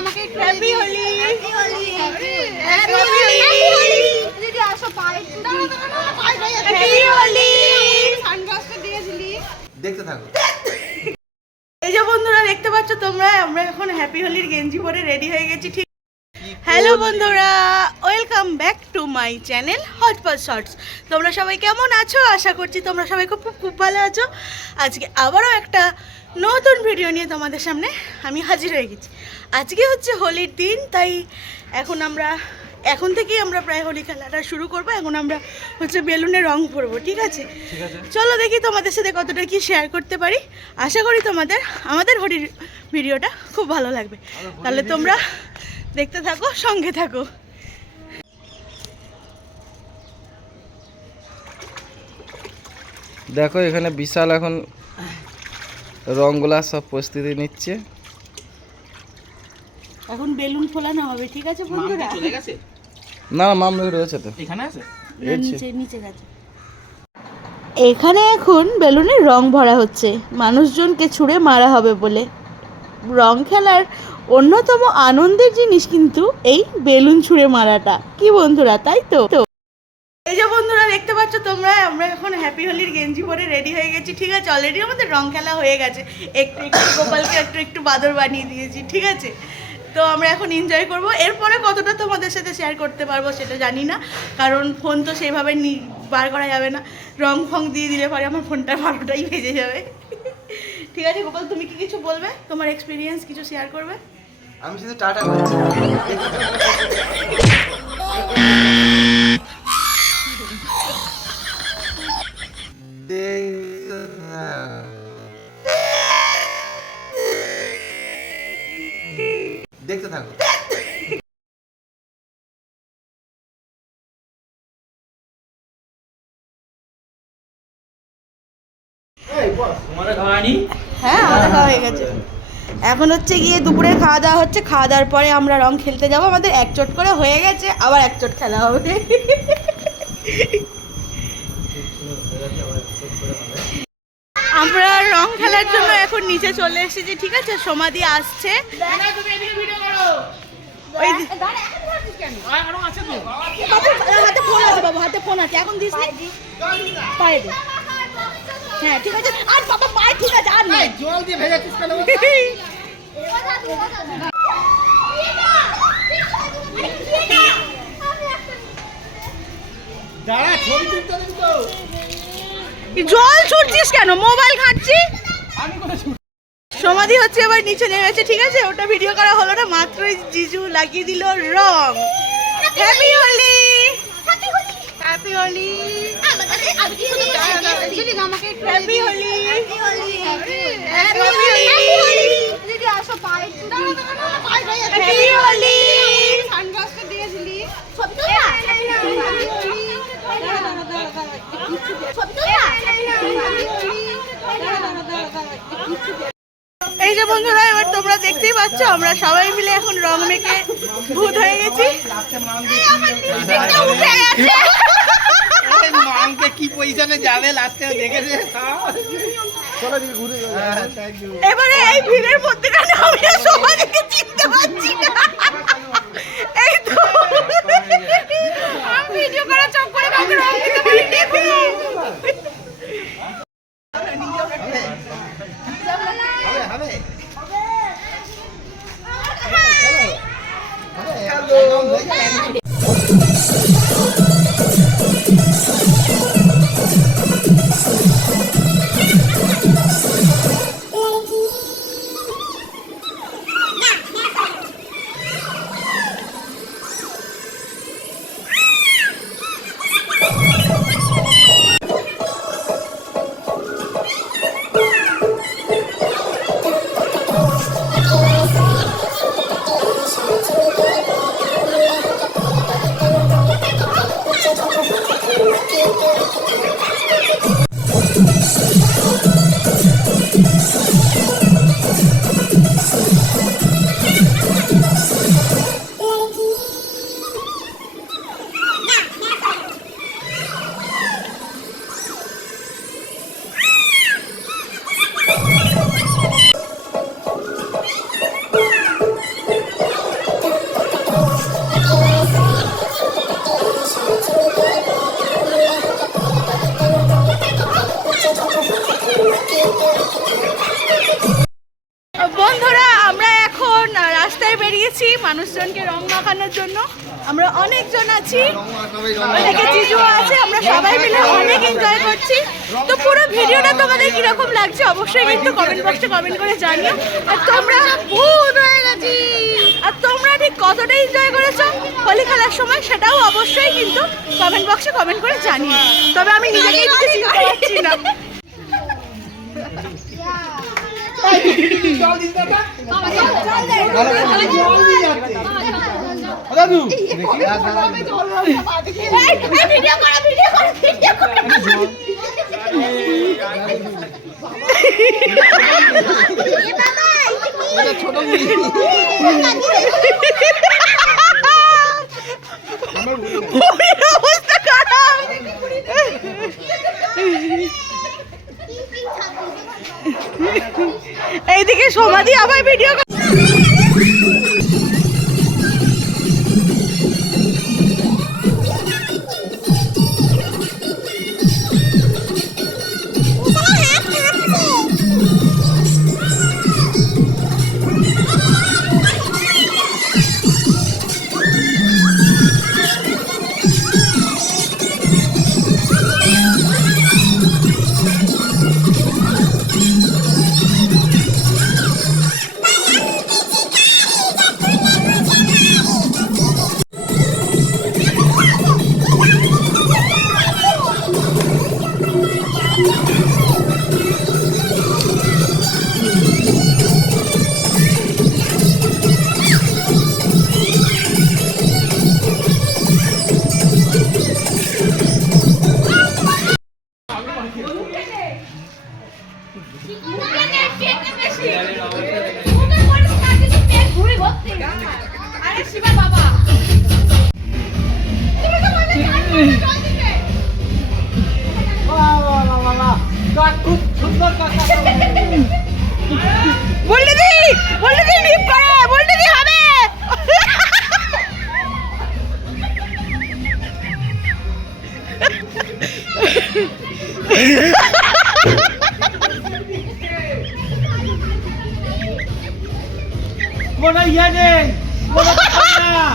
আমাকে happy Holi. Happy Holi. Happy Holi. দিদি আসো পায়ে হ্যাপি হোলি। সানগ্লাসটা দিয়েছিলি দেখতে থাকো। এই যে বন্ধুরা দেখতে পাচ্ছ তোমরা, আমরা এখন হ্যাপি হোলির গেঞ্জি পরে রেডি হয়ে গেছি। ঠিক, হ্যালো বন্ধুরা, welcome back to my channel Hotpot Shorts. তোমরা সবাই কেমন আছো? আশা করছি তোমরা সবাই খুব খুব ভালো আছো। আজকে আবারও একটা নতুন ভিডিও নিয়ে তোমাদের সামনে আমি হাজির হয়ে গেছি। আজকে হচ্ছে হোলির দিন, তাই এখন থেকেই আমরা প্রায় হোলি খেলাটা শুরু করব। এখন আমরা হচ্ছে বেলুনে রং ভরবো, ঠিক আছে? চলো দেখি তোমাদের সাথে কতটা কি শেয়ার করতে পারি। আশা করি তোমাদের আমাদের হোলির ভিডিওটা খুব ভালো লাগবে। তাহলে তোমরা দেখতে থাকো, সঙ্গে থাকো। দেখো এখানে বিশাল এখন রংগুলা সব প্রস্তুতি নিচ্ছে। এখন বেলুন ফোলানো হবে, ঠিক আছে বন্ধুরা? না মামলা রয়েছে তো এখানে আছে, নিচে গেছে। এখানে এখন বেলুনে রং ভরা হচ্ছে, মানুষজনকে ছুঁড়ে মারা হবে বলে। রং খেলার অন্যতম আনন্দের জিনিস কিন্তু এই বেলুন ছুঁড়ে মারাটা, কি বন্ধুরা, তাই তো? এই যে বন্ধুরা দেখতে পাচ্ছ তোমরা, আমরা এখন হ্যাপি হোলির গেঞ্জি পরে রেডি হয়ে গেছি, ঠিক আছে? অলরেডি আমাদের রং খেলা হয়ে গেছে। একটু গোপালকে একটু বাদর বানিয়ে দিয়েছি, ঠিক আছে? তো আমরা এখন এনজয় করব। এরপরে কতটা তোমাদের সাথে শেয়ার করতে পারবো সেটা জানি না, কারণ ফোন তো সেইভাবে বার করা যাবে না। রং ফং দিয়ে দিলে পরে আমার ফোনটা 12টাই ভেজে যাবে। ঠিক আছে গোপাল, তুমি কি কিছু বলবে? তোমার এক্সপিরিয়েন্স কিছু শেয়ার করবে? আমি শুধু টাটা করছি। দেখতে থাকো। হ্যাঁ, আমাদের খাওয়া হয়ে গেছে। এখন হচ্ছে গিয়ে দুপুরের খাওয়া দাওয়া হচ্ছে। খাওয়া দাওয়ার পরে আমরা রং খেলতে যাব। আমাদের এক চট করে হয়ে গেছে, আবার এক চট খেলা হবে। আমরা রং খেলার জন্য এখন নিচে চলে এসেছি, ঠিক আছে? সমাধি আসছে। ওই হাতে ফোন আছে বাবু, হাতে ফোন আছে, এখন দিস পায়ে দে। হ্যাঁ ঠিক আছে, আর বাবা পায়ে ঠিক আছে, আর না জল দিয়ে ভেজাচ্ছিস কেন? দাঁড়া, ছবি তুলতে হবে তো। জল ছুটছিস কেন? মোবাইল ঘাঁটছি। সমাধি হচ্ছে এবার নিচে নেমেছে, ঠিক আছে? ওটা ভিডিও করা হলো না, মাত্রই জিজু লাগিয়ে দিল রং। হ্যাপি হোলি, হ্যাপি হোলি, আমাকে হ্যাপি হোলি, হ্যাপি হোলি। দিদি আসো পায়ে হ্যাপি হোলি। সানগ্লাসটা দিয়েছিলি এই যে বন্ধুরা, এবার তোমরা দেখতেই পাচ্ছ আমরা সবাই মিলে এখন রং মেখে ভূত হয়ে গেছি। মাংকে কি পজিশনে যাবে লাস্টে দেখেছে। এবারে এই ভিড়ের মধ্যেখানে আমি আর সমাজকে চিনতে পারছি না। এই তো আমি ভিডিও করার চক্করে কাউকে রং দিতে পারিনি। আছি, ওদিকে জিজু আছে, আমরা সবাই মিলে অনেক এনজয় করছি। তো পুরো ভিডিওটা তোমাদের কিরকম লাগছে অবশ্যই কিন্তু কমেন্ট বক্সে কমেন্ট করে জানিও। আর তোমরা ভূত হয়ে গেছি, আর তোমরা ঠিক কতটা এনজয় করেছো হোলি খেলার সময় সেটাও অবশ্যই কিন্তু কমেন্ট বক্সে কমেন্ট করে জানিও। তবে আমি নিজেকেই কিছু চিনতে পারছি না। দাদু ছোট অবস্থা খারাপ। এইদিকে সমাধি আবার ভিডিও খুব সুন্দর কথা বলতে দি নিপ করে বলতে দি হবে। কোনো ইয়ে নেই, কোনো কথা না।